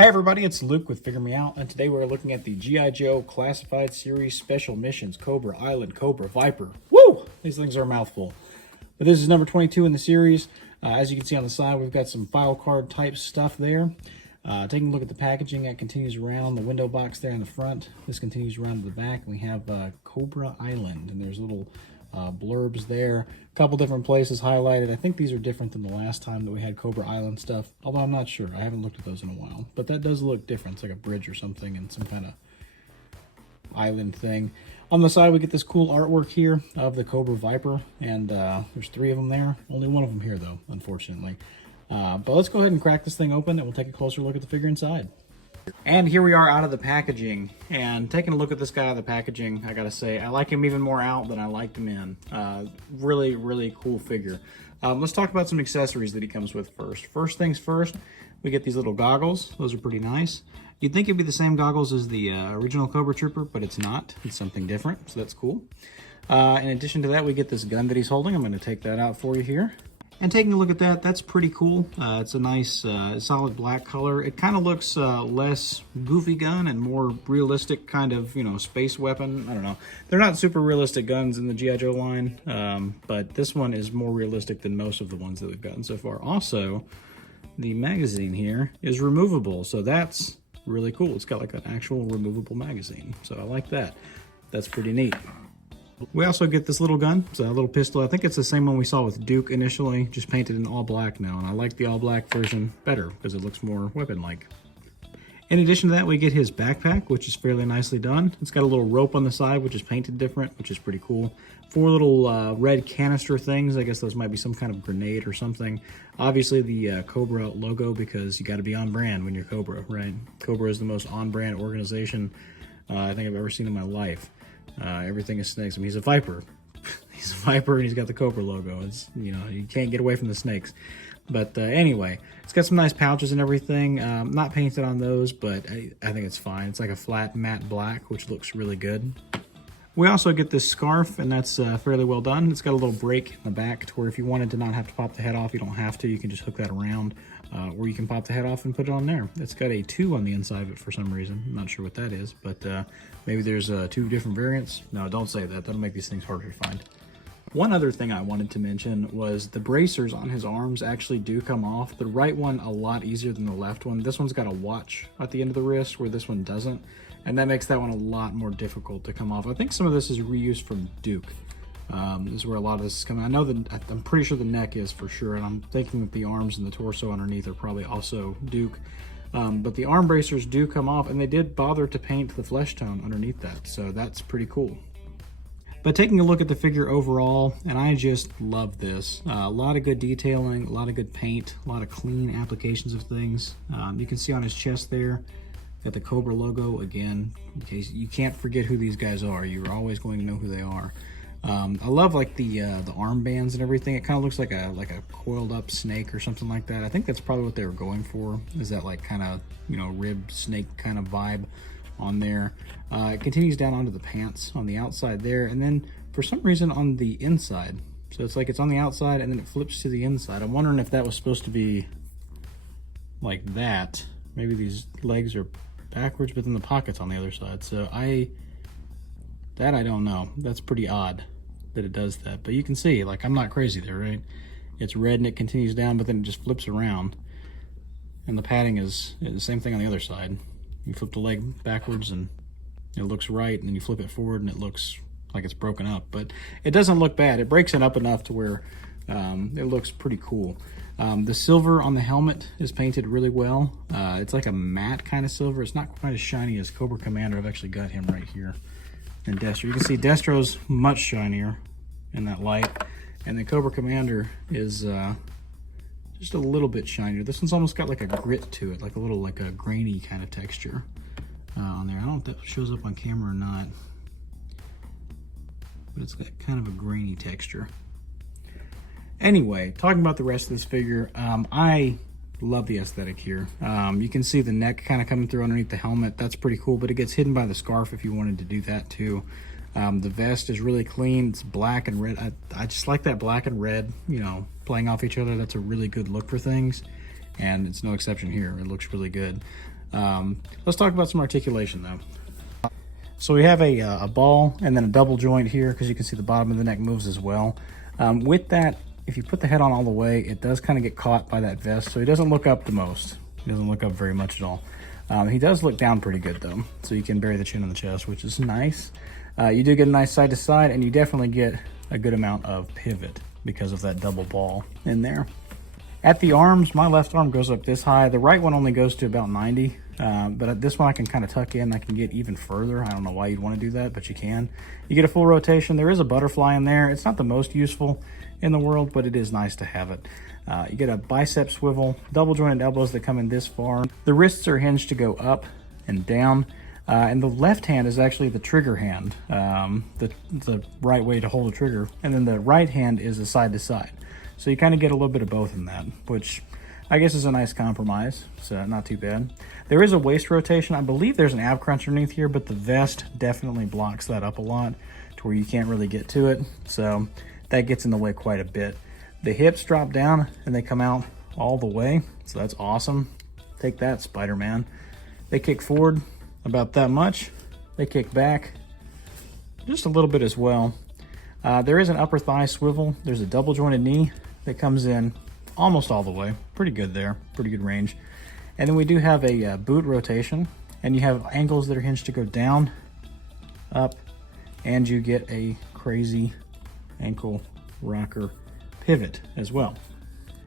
Hey everybody, it's Luke with Figure Me Out, and today we're looking at the G.I. Joe Classified Series Special Missions, Cobra Island, Cobra Viper. Woo! These things are a mouthful. But this is number 22 in the series. As you can see on the side, we've got some file card type stuff there. Taking a look at the packaging, that continues around the window box there in the front. This continues around to the back. We have Cobra Island, and there's little blurbs there. A couple different places highlighted. I think these are different than the last time that we had Cobra Island stuff, although I'm not sure. I haven't looked at those in a while. But that does look different. It's like a bridge or something and some kind of island thing. On the side, we get this cool artwork here of the Cobra Viper, and there's 3 of them there. Only one of them here, though, unfortunately. But let's go ahead and crack this thing open, and we'll take a closer look at the figure inside. And here we are out of the packaging, and taking a look at this guy out of the packaging, I gotta say, I like him even more out than I liked him in. Really, really cool figure. Let's talk about some accessories that he comes with first. First things first, we get these little goggles. Those are pretty nice. You'd think it'd be the same goggles as the original Cobra Trooper, but it's not. It's something different, so that's cool. In addition to that, we get this gun that he's holding. I'm gonna take that out for you here. And taking a look at that, that's pretty cool. It's a nice solid black color. It kind of looks less goofy gun and more realistic kind of, you know, space weapon. I don't know. They're not super realistic guns in the G.I. Joe line, but this one is more realistic than most of the ones that we've gotten so far. Also, the magazine here is removable, so that's really cool. It's got like an actual removable magazine, so I like that. That's pretty neat. We also get this little gun. It's a little pistol. I think it's the same one we saw with Duke initially, just painted in all black now. And I like the all black version better because it looks more weapon-like. In addition to that, we get his backpack, which is fairly nicely done. It's got a little rope on the side, which is painted different, which is pretty cool. 4 little red canister things. I guess those might be some kind of grenade or something. Obviously the Cobra logo, because you got to be on brand when you're Cobra, right? Cobra is the most on-brand organization I think I've ever seen in my life. Everything is snakes. I mean, he's a Viper. He's a Viper and he's got the Cobra logo. It's, you know, you can't get away from the snakes. But anyway, it's got some nice pouches and everything. Not painted on those, but I think it's fine. It's like a flat matte black, which looks really good. We also get this scarf, and that's fairly well done. It's got a little break in the back to where if you wanted to not have to pop the head off, you don't have to. You can just hook that around, or you can pop the head off and put it on there. It's got a 2 on the inside of it for some reason. I'm not sure what that is, but maybe there's 2 different variants. No, don't say that. That'll make these things harder to find. One other thing I wanted to mention was the bracers on his arms actually do come off. The right one a lot easier than the left one. This one's got a watch at the end of the wrist where this one doesn't. And that makes that one a lot more difficult to come off. I think some of this is reused from Duke. This is where a lot of this is coming. I know that I'm pretty sure the neck is for sure, and I'm thinking that the arms and the torso underneath are probably also Duke. But the arm bracers do come off, and they did bother to paint the flesh tone underneath that, so that's pretty cool. But taking a look at the figure overall, and I just love this. A lot of good detailing, a lot of good paint, a lot of clean applications of things. You can see on his chest there, got the Cobra logo again, in case you can't forget who these guys are. You're always going to know who they are. I love like the armbands and everything. It kind of looks like a coiled up snake or something like that. I think that's probably what they were going for. Is that like kind of, you know, ribbed snake kind of vibe on there. It continues down onto the pants on the outside there, and then for some reason on the inside. So it's like it's on the outside and then it flips to the inside. I'm wondering if that was supposed to be like that. Maybe these legs are backwards, but then the pocket's on the other side. So I don't know. That's pretty odd that it does that. But you can see, like, I'm not crazy there, right? It's red and it continues down, but then it just flips around. And the padding is the same thing on the other side. You flip the leg backwards and it looks right, and then you flip it forward and it looks like it's broken up. But it doesn't look bad. It breaks it up enough to where it looks pretty cool. The silver on the helmet is painted really well. It's like a matte kind of silver. It's not quite as shiny as Cobra Commander. I've actually got him right here. And Destro. You can see Destro's much shinier in that light. And the Cobra Commander is just a little bit shinier. This one's almost got like a grit to it, like a little like a grainy kind of texture on there. I don't know if that shows up on camera or not, but it's got kind of a grainy texture. Anyway, talking about the rest of this figure, I love the aesthetic here. You can see the neck kind of coming through underneath the helmet. That's pretty cool, but it gets hidden by the scarf if you wanted to do that too. The vest is really clean. It's black and red. I just like that black and red, you know, playing off each other. That's a really good look for things, and it's no exception here. It looks really good. Let's talk about some articulation though. So we have a ball and then a double joint here, because you can see the bottom of the neck moves as well. With that, if you put the head on all the way, it does kind of get caught by that vest, so he doesn't look up the most. He doesn't look up very much at all. He does look down pretty good though, so you can bury the chin in the chest, which is nice. You do get a nice side to side, and you definitely get a good amount of pivot because of that double ball in there. At the arms, my left arm goes up this high. The right one only goes to about 90, but at this one I can kind of tuck in. I can get even further. I don't know why you'd want to do that, but you can. You get a full rotation. There is a butterfly in there. It's not the most useful in the world, but it is nice to have it. You get a bicep swivel, double jointed elbows that come in this far. The wrists are hinged to go up and down. And the left hand is actually the trigger hand, the right way to hold a trigger. And then the right hand is a side to side. So you kind of get a little bit of both in that, which I guess is a nice compromise. So not too bad. There is a waist rotation. I believe there's an ab crunch underneath here, but the vest definitely blocks that up a lot to where you can't really get to it. So that gets in the way quite a bit. The hips drop down and they come out all the way. So that's awesome. Take that, Spider-Man. They kick forward about that much. They kick back just a little bit as well. There is an upper thigh swivel. There's a double jointed knee that comes in almost all the way. Pretty good there, pretty good range. And then we do have a boot rotation, and you have ankles that are hinged to go down, up, and you get a crazy ankle rocker pivot as well.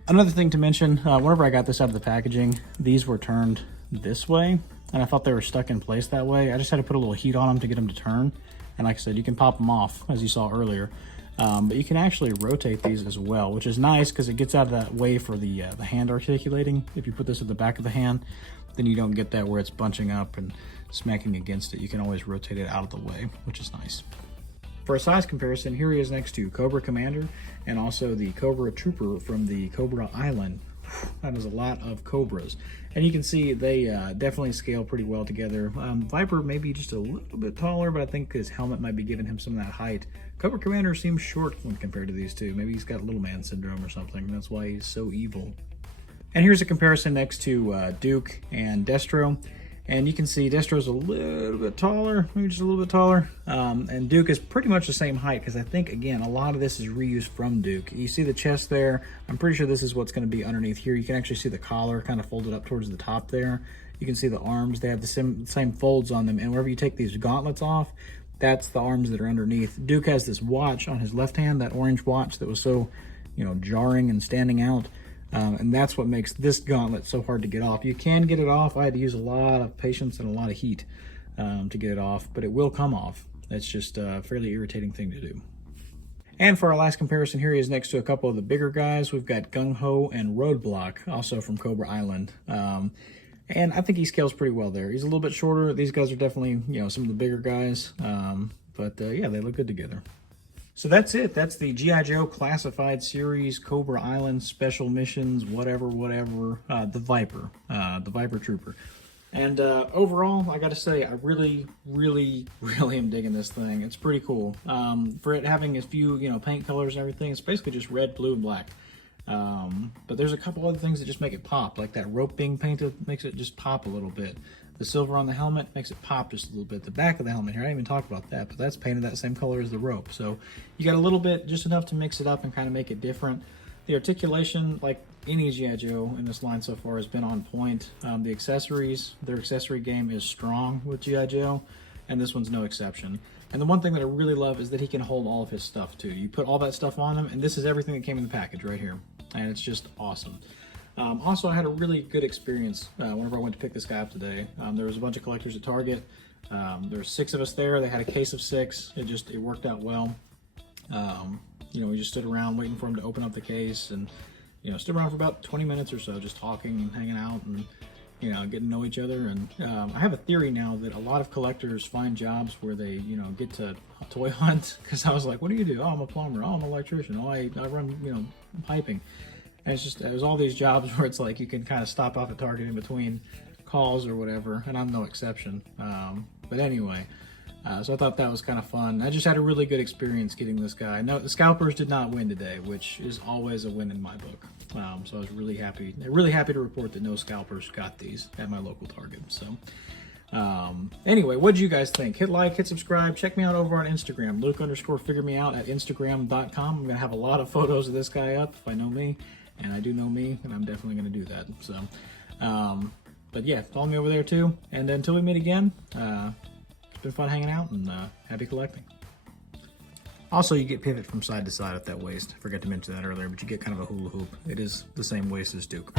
Another thing to mention, whenever I got this out of the packaging, these were turned this way, and I thought they were stuck in place that way. I just had to put a little heat on them to get them to turn. And like I said, you can pop them off, as you saw earlier. But you can actually rotate these as well, which is nice because it gets out of that way for the hand articulating. If you put this at the back of the hand, then you don't get that where it's bunching up and smacking against it. You can always rotate it out of the way, which is nice. For a size comparison, here he is next to Cobra Commander and also the Cobra Trooper from the Cobra Island. That is a lot of Cobras. And you can see they definitely scale pretty well together. Viper may be just a little bit taller, but I think his helmet might be giving him some of that height. Cobra Commander seems short when compared to these two. Maybe he's got little man syndrome or something. That's why he's so evil. And here's a comparison next to Duke and Destro. And you can see Destro's a little bit taller, maybe just a little bit taller. And Duke is pretty much the same height, because I think, again, a lot of this is reused from Duke. You see the chest there. I'm pretty sure this is what's going to be underneath here. You can actually see the collar kind of folded up towards the top there. You can see the arms. They have the same folds on them. And whenever you take these gauntlets off, that's the arms that are underneath. Duke has this watch on his left hand, that orange watch that was so, jarring and standing out. And that's what makes this gauntlet so hard to get off. You can get it off. I had to use a lot of patience and a lot of heat to get it off, but it will come off. That's just a fairly irritating thing to do. And for our last comparison, here he is next to a couple of the bigger guys. We've got Gung Ho and Roadblock, also from Cobra Island. And I think he scales pretty well there. He's a little bit shorter. These guys are definitely, some of the bigger guys. But yeah, they look good together. So that's it. That's the G.I. Joe Classified Series, Cobra Island, Special Missions, whatever, the Viper Trooper. And overall, I got to say, I really am digging this thing. It's pretty cool. For it having a few, paint colors and everything, it's basically just red, blue, and black. But there's a couple other things that just make it pop, like that rope being painted makes it just pop a little bit. The silver on the helmet makes it pop just a little bit. The back of the helmet here, I didn't even talk about that, but that's painted that same color as the rope. So you got a little bit, just enough to mix it up and kind of make it different. The articulation, like any G.I. Joe in this line so far, has been on point. The accessories, their accessory game is strong with G.I. Joe, and this one's no exception. And the one thing that I really love is that he can hold all of his stuff too. You put all that stuff on him, and this is everything that came in the package right here. And it's just awesome. Also, I had a really good experience whenever I went to pick this guy up today. There was a bunch of collectors at Target. There's 6 of us there. They had a case of 6. It worked out well. We just stood around waiting for him to open up the case, and stood around for about 20 minutes or so, just talking and hanging out and getting to know each other. And I have a theory now that a lot of collectors find jobs where they get to toy hunt, because I was like, what do you do? Oh, I'm a plumber. Oh, I'm an electrician. Oh, I run piping. And it was all these jobs where it's like you can kind of stop off at Target in between calls or whatever, and I'm no exception. But anyway, so I thought that was kind of fun. I just had a really good experience getting this guy. No, the scalpers did not win today, which is always a win in my book. So I was really happy to report that no scalpers got these at my local Target. So anyway, what did you guys think? Hit like, hit subscribe, check me out over on Instagram, Luke_figuremeout at Instagram.com. I'm gonna have a lot of photos of this guy up if I know me, and I do know me, and I'm definitely gonna do that. So but yeah, follow me over there too. And until we meet again, it's been fun hanging out, and happy collecting. Also, you get pivot from side to side at that waist. Forgot to mention that earlier, but you get kind of a hula hoop. It is the same waist as Duke.